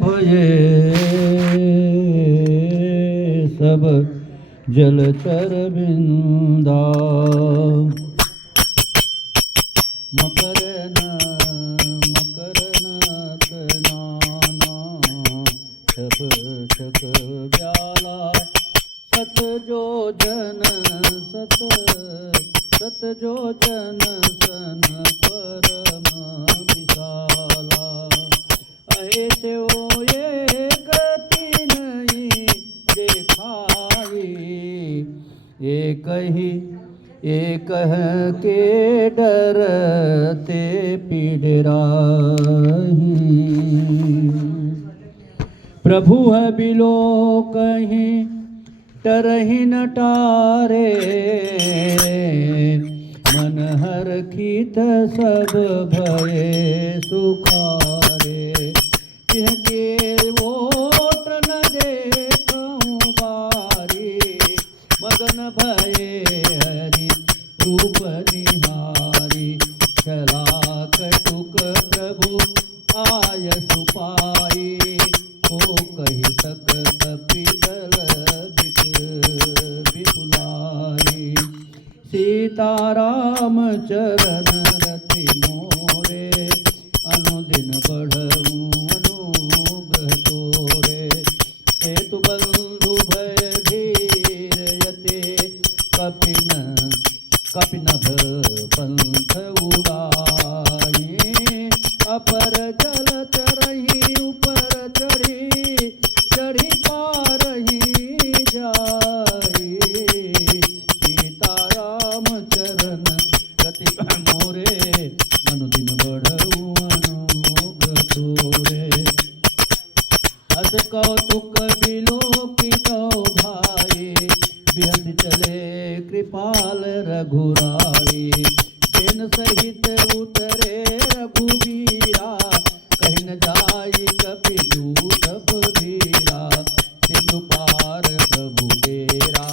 भये सब जलचर बिंदा मकरन नाना छप छक व्याला सत जो जन सत जो जन सन परम विशाला ऐसे वो ये गति नहीं देखाई एक ही एक के डरते पीड़राही प्रभु है बिलो कहीं टरही न टारे मन हर खीत सब भये सुखारे के वोट न देखूं बारी मगन भये हरि रूप निहारी चला कटुक प्रभु आय सुपाई को कही सकत पितल विपुलाई सीताराम चरण रति मोरे अनुदिन बढ़ऊं अनुग्रह तोरे हेतु बंधु भय धीर यते कपिनभ पंथ उड़ाई अपर जल चरही ऊपर चढ़ी पारही जाई सीताराम चरण रति मोरे अनुदिन बढ़ऊं अनुग्रह तोरे अस कौतुक विलोकित भाई बिहत चले कृपाल रघुराई सेन सहित उतरे रघुवीरा कहीं न जाई कपि दूत भीरा सिंधु पार प्रभु डेरा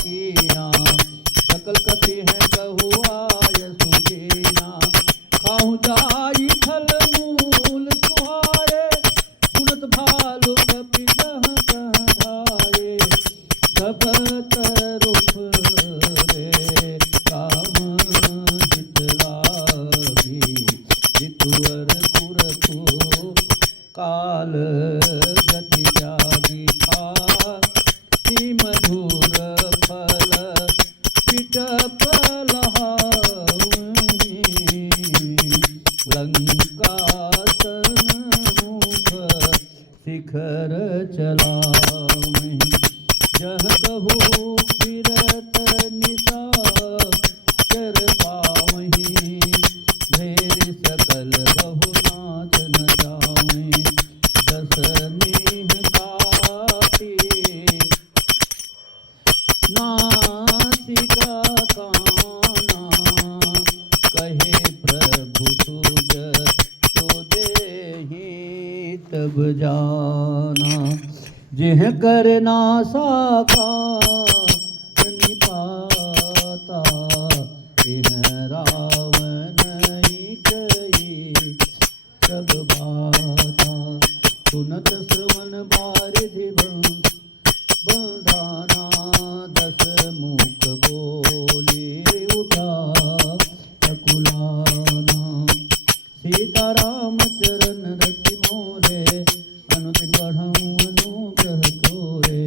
कीना सकल कपि है कहु आय सुदीना खाहु जाई फल मूल सुहाए सुनत भालु कपि कह धाये सब तरुप रे काम हित लाभी जितुअर पुरखु काल गति जागी था मधुर फल पिटप लंकासन मुख शिखर चलावहीं जह कहु फिरत निशा चर पावहीं भेर सकल बहुनाथ न जावहीं दस निहतापी नासिका काना कहे प्रभु तुझ तो देहि तब जाना जिह कर ना साका निपाता इह रावण कही सब बाता सुनत श्रवण बारिधि बंधाना दस मुख बोले उठा अकुलाना सीताराम चरण रति मोरे अनुदिन बढ़ऊं अनुग्रह तोरे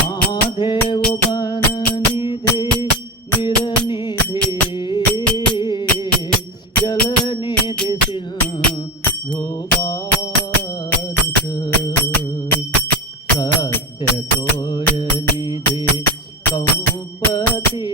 महादेव बन निधि निरनिधि जल निधि सिंधु बारिश सत्य तोय निधि कौपति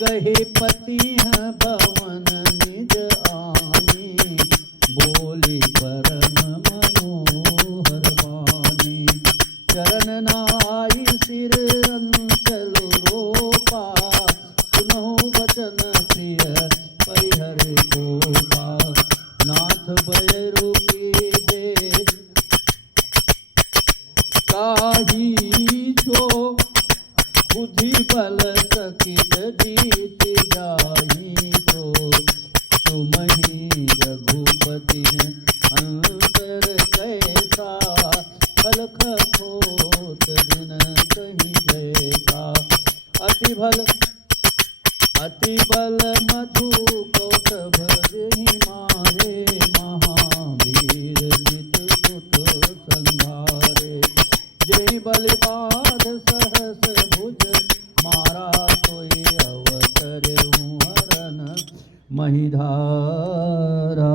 गहे पति भवन निज आनी, बोली परम मनोहर वाणी। चरण नाई सिर अंचल रोपा, सुनो वचन प्रिय परिहर गोपा। नाथ भैरव की दे काही जो, बुद्धि बल सकित जीत जाई तो। तुम ही रघुपति अंतर कैसा, फलक खोत दिन कहीं जैसा। अति बल मधु कौतभ ही मारे, महावीर जित सुत संहारे। जय बलिबाध सहस भुज, मारा सोई अवतर हरण महिधारा।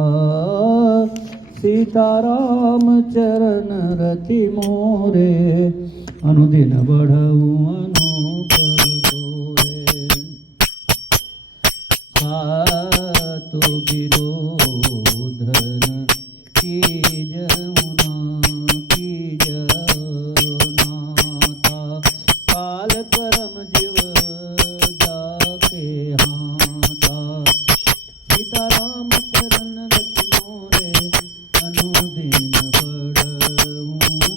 सीताराम चरण रति मोरे, अनुदिन बढ़ऊ अनुग्रह तोरे। सातु विरोधन की जमुना, की जनाता। काल करम जीव जाके हाथा, सीताराम चरण रति मोरे, अनुदिन बढ़ऊ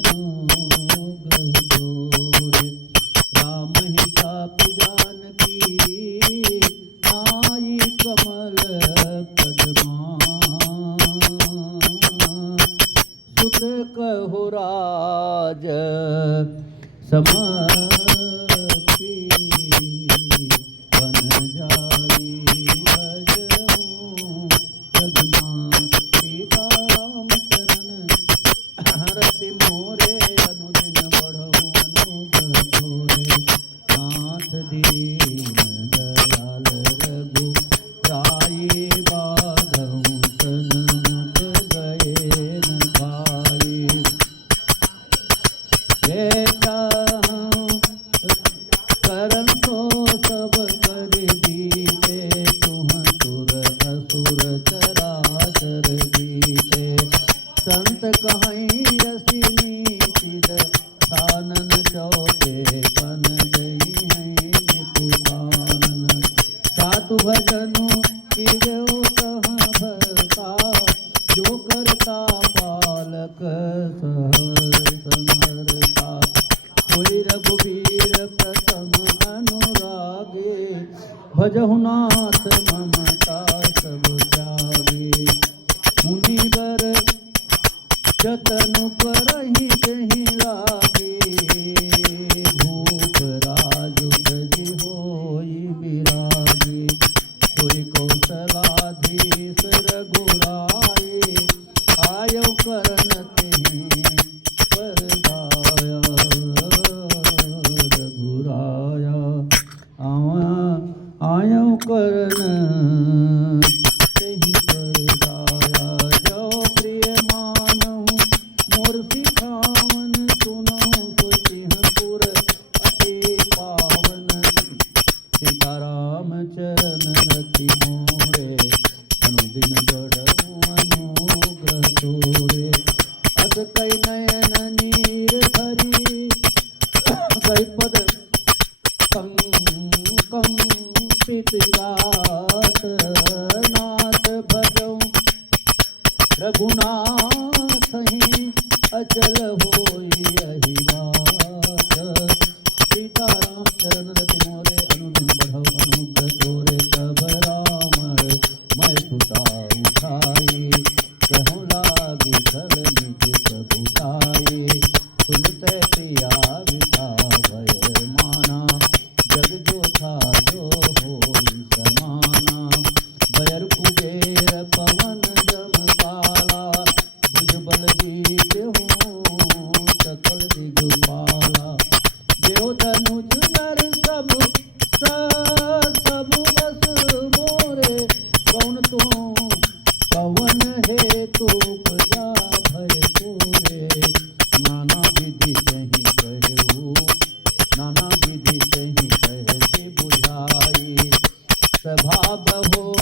अनुग्रह तोरे। राम ही तापि जानकी, नाई कमल पद्मा। सुत कहु राज समक्षी, बन जाई भजहूँ रघुनाथ। सीताराम चरण रति मोरे, अनुदिन बढ़ऊ अनुग्रह तोरे। नाथ दीन दयाल रघु राई, बाधहूँ सन्मुख गए न भाई। करन तो सब कर दीते, तुह सुर असुर चराचर जीते। संत कहीं रसिनी सिर, सानन चौथे पन जई हैं निपुतानन। सातु भजनु कीजो कहाँ भरता, जो करता पालक सहर संहरता। कोई रघुवीर प्रथम अनुरागे, भजहु नाथ ममता सब त्यागे। मुनिवर जतनु करहि जहि लागे, भूप राजु तजि होई विरागे। कोई कौशलाधीश रघुराए, आयौ करन तिन्हि परदाया। रघुराया आयौ करन तिन्हि परदाया। जो प्रिय मानहु मोर सिखावन, सुनहु सुचिहपुर अति पावन। सीताराम चरण रति मोरे, अनुदिन बढ़ऊ अनुग्रह तोरे। अस कई नयन नीर हरि, कई पद कंपित गात। नाथ भजऊ रघुनाथ ही, अचल होई अहि बात। सीताराम चरण रति मोरे, अनुदिन बढ़ऊ अनुग्रह तोरे। तब राम मैं सुता उठाई, कहूँ लागी छल निज प्रभुताई। सुनते प्रिया विता भय माना, जग जो था जो होई समाना। भयर कुबेर पवन जम पाला, स्वभाव हो